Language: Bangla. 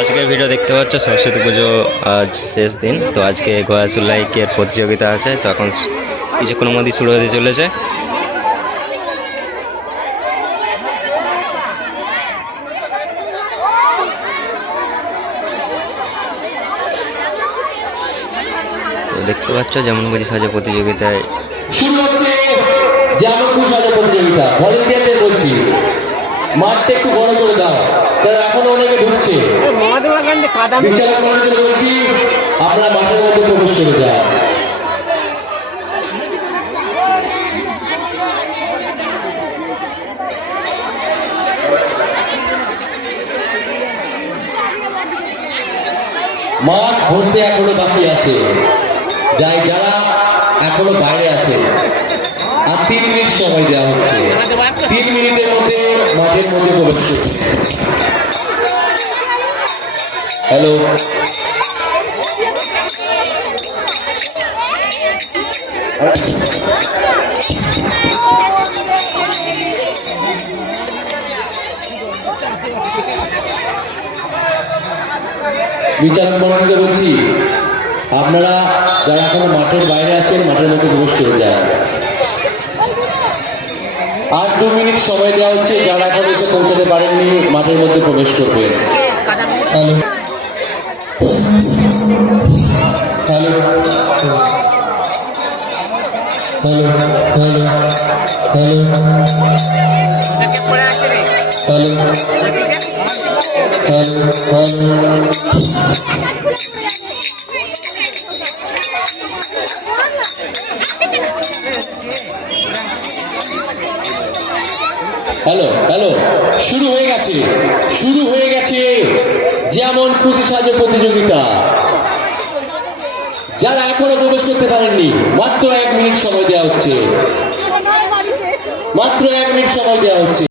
আজকের ভিডিও দেখতে পাচ্ছ সরস্বতী পুজো আজ শেষ দিন তো আজকে গয়াসুল্লাইকের প্রতিযোগিতা আছে তো এখন কিছুক্ষণের মধ্যেই শুরু হতে চলেছে দেখতে পাচ্ছ যেমন বুঝি সাজা প্রতিযোগিতায় শুরু হচ্ছে যেমন কুশাজা প্রতিযোগিতা ভলেন্টিয়ারদের বলছি মাঠটা একটু বড় করে দাও। কারণ এখনও অনেকে ঢুকছে। বিচারক বলছি আপনারা মাঠের মধ্যে প্রবেশ করে যান। মাঠ ভরতে এখনও বাকি আছে। যাই যারা এখনও বাইরে আছে। আর তিন মিনিট সময় দেওয়া হচ্ছে। তিন মিনিটের মধ্যে মাঠের মধ্যে প্রবেশ করছে। হ্যালো বিচারক মন্ডলকে বলছি, আপনারা যারা এখনও মাঠের বাইরে আছেন, মাঠের মধ্যে প্রবেশ করে যান আর দু মিনিট সময় দেওয়া হচ্ছে, যারা এখন এসে পৌঁছাতে পারেননি, মাঠের মধ্যে প্রবেশ করবেন hello. Hello. Hello. Hello. Hello. Hello. Hello. Hello. Hello hello, শুরু হয়ে গেছে, শুরু হয়ে গেছে যেমন খুশি সাজো প্রতিযোগিতা। যারা এখনও প্রবেশ করতে পারেননি, মাত্র এক মিনিট সময় দেওয়া হচ্ছে। মাত্র এক মিনিট সময় দেওয়া হচ্ছে।